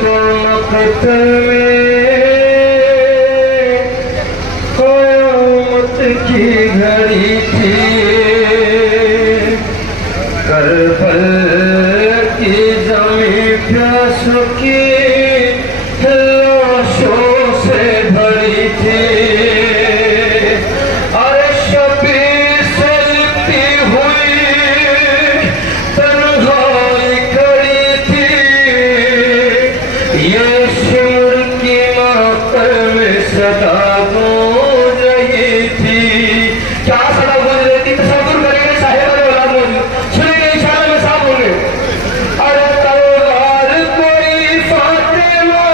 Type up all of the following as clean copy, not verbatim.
को मकतल में क़यामत की घड़ी थी। करबल की ज़मीं प्यासों की लाशों से भरी थी। अरे शबीर से लिपटी हुई तन्हाई खड़ी थी। ये शिमर की महफिल में सदा गूंज रही थी। क्या सदा गूंज रही थी? तसव्वुर करेंगे साहिब वाले औलाद मौजूद सुनेंगे इंशाअल्लाह में साहब होंगे। अरे तलवार कोई फातिमा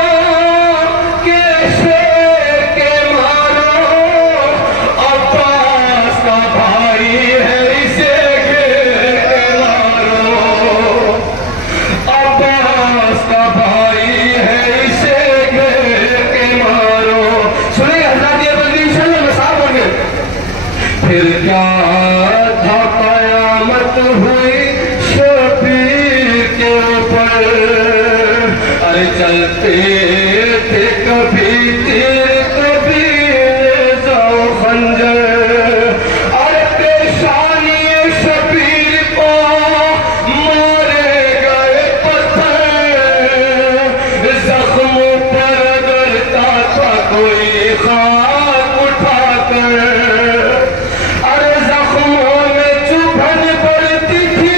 के शेर के मारो, अब्बास का भाई है इसे घेर के मारो। अब्बास का भाई है इसे घेर के मारो। सुनिए हज़रात ये बंदी इंशाअल्लाह में साहब होंगे। फिर क्या था क़यामत हुई शबीर के ऊपर। अरे चलते थे कभी तीर कभी नेज़ा खंजर। अरे पेशानी शबीर को मारे गए पत्थर। जख्मों पर अगरता था कोई खाक उठाकर। अरे जख्मों में चुभन पड़ती थी,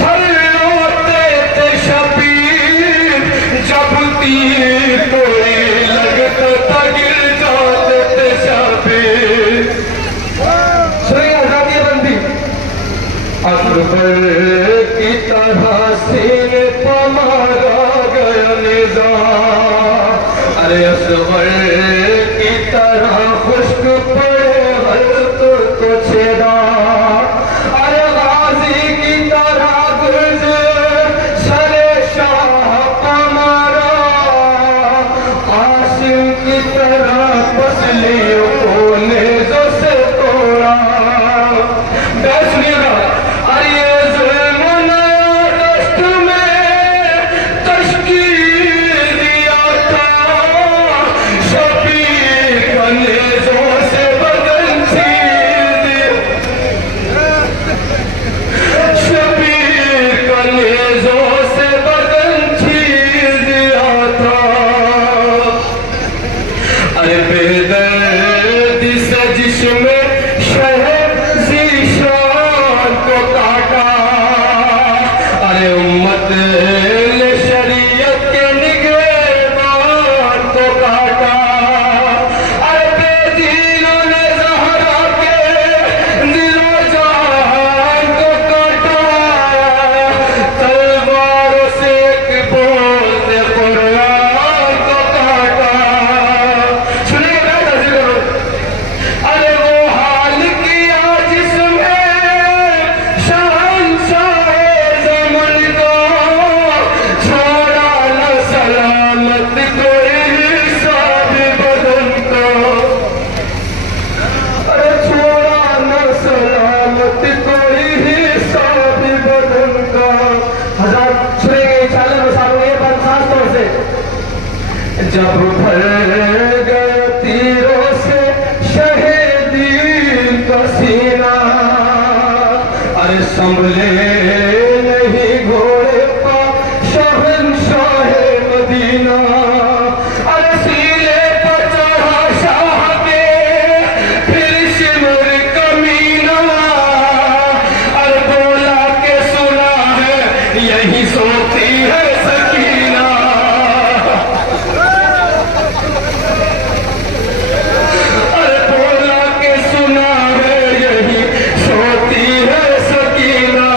थर्राते थे शबीर। जब तीर कोई लगता था गिर जाते थे शबीर। सुनिए हज़रात ये बंदी अकबर की तरह सीने पर मारा गया नेज़ा। अरे असगर की तरह खुश्क पड़े हल्क को छेदा। अरे गाजी की तरह गुर्जे सरे शाह का मारा। आसिम की तरह पसलियों को नेज़ों से तोड़ा। सुनिएगा, अरे ये जुल्म नया दश्त में तश्कील दिया था। शबीर का नेज़ों से बदन छील दिया। शबीर का नेज़ों से बदन छील दिया था। अरे बेदर्दी से जिस्म शहर ज़ीशान को काटा। अरे उम्मत ने शरीयत के निगहबान को काटा। अरे बेदीनों ने ज़हरा के दिलो जान को काटा। तलवारों से एक बोल ने कुरान को काटा। सुनिए मैं अर्ज़ करूं, अरे वो हाल किया जिसमें शहंशाह ज़मान को छोड़ा न सलामत कोई हिसाब बदन को। अरे छोड़ा न सलामत कोई हिसाब बदन का। हज़रात सुनेंगे इंशाअल्लाह में साहब ये बात खास तौर से। जब भर गए तीरों से शहीदी का सीना। अरे संभले नहीं घोड़े का शहंशाह मदीना। अरे सीने पर चढ़ा शाह के फिर शिमर कमीना। अरे बोला के सुना है यही सोती है सकीना। अरे बोला के सुना है यही सोती है सकीना।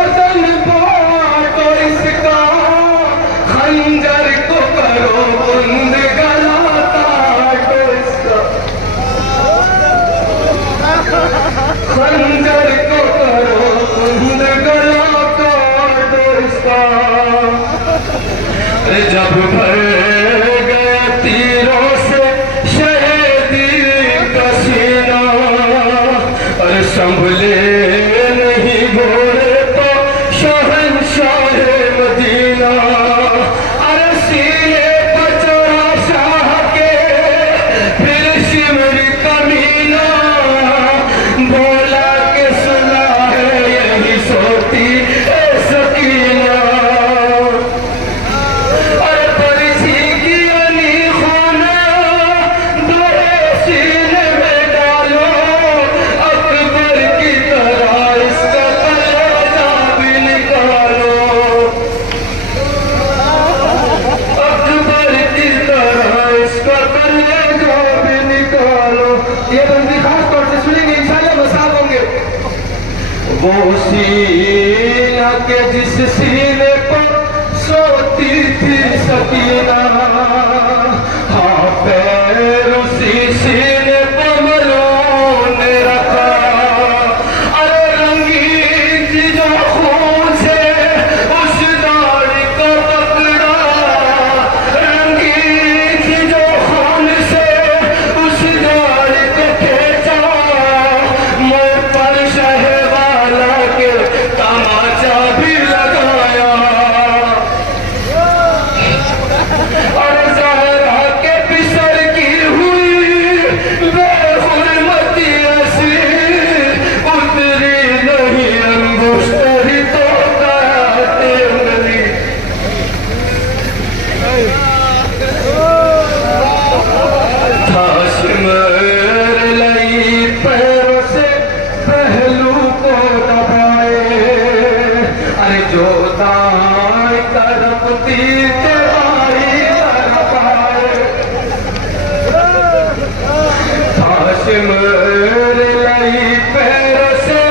बदन बाटो इसका, खंजर को करो बंद, गला काटो इसका, खंजर को करो बंद, गला काटो इसका। जब भर गया तीरों से शहीदी का सीना, और संभले नहीं घोड़े तो शहंशाह मदीना। अरे सीने पर चढ़ा शाह के फिर शिमर कमीना, बोला के सुना है यही सोती सकीना। ये बंदी खास तौर से सुनेंगे, इंशाल्लाह मसाल होंगे। वो सीना के जिस सीने पर सोती थी सकीना, हाँ पैर उसी सीने पर मलों ने रखा। अरे रंगीन थी जो खून से उस दाढ़ी को पकड़ा, रंगीन थी जो खून से उस दाढ़ी को खींचा, मुंह पर शहवाला के तमाचा भी लगाया। और ज़हरा के पिसर की हुई बेहुरमती ऐसी, उतरी नहीं अंगुष्ठ ही तो कहते उंगली। था सिमर लई पैरों से पहलू को दबाए, अरे जो दाएं तरफ तीर के बाई तरफ आए। था सिमर लई पैरों से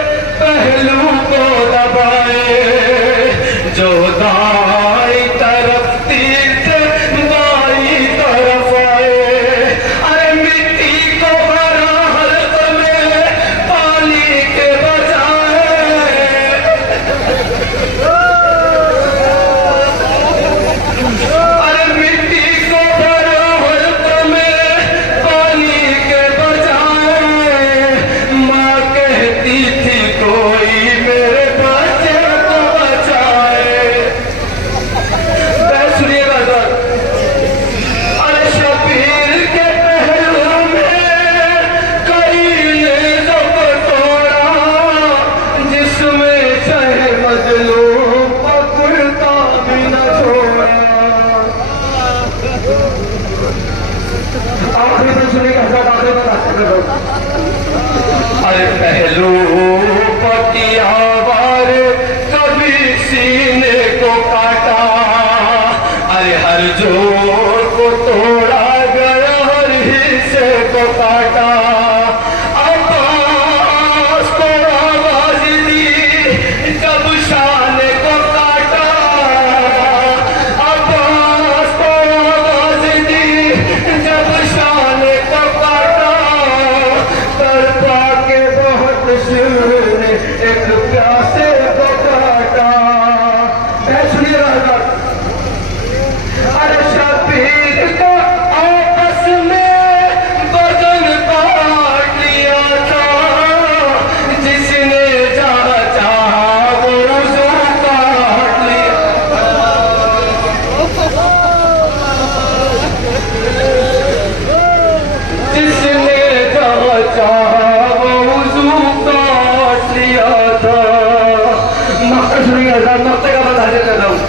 पहलू को दबाए, जो दाएं तरफ तीर के बाई तरफ आए। अरे मिट्टी को भरा हल्क में पानी के बजाय, अरे मिट्टी को भरा हल्क में पानी के बजाय, माँ कहती थी कोई मेरे बच्चे को बचाए। सुनिएगा सर। अरे शबीर के पहलू में कई नेज़ों को तोड़ा, जिसमें चाहे मजलूम पकड़ता भी न छोड़ा। आखिरी में सुनिएगा सर, आखिरी में अरे पहलू पटिया वार कभी सीने को काटा, अरे हर जोर को तोड़ा गया, हर हिस्से को काटा। अब्बास को आवाज दी जब शान को काटा, अब्बास को आवाज दी जब शान को काटा। तड़पा के बहुत शिव ने एक प्यासे को काटा। सुनिएगा, अरे शबीर को आपस में बदन काट लिया था, जिसने जहाँ चाहा वो उसे काट लिया। जिसने जहाँ चाहा वो उसे काट लिया था। मक्ता सुनिएगा, मक्ते का बता देता हूँ।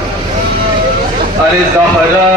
अरे ज़हरा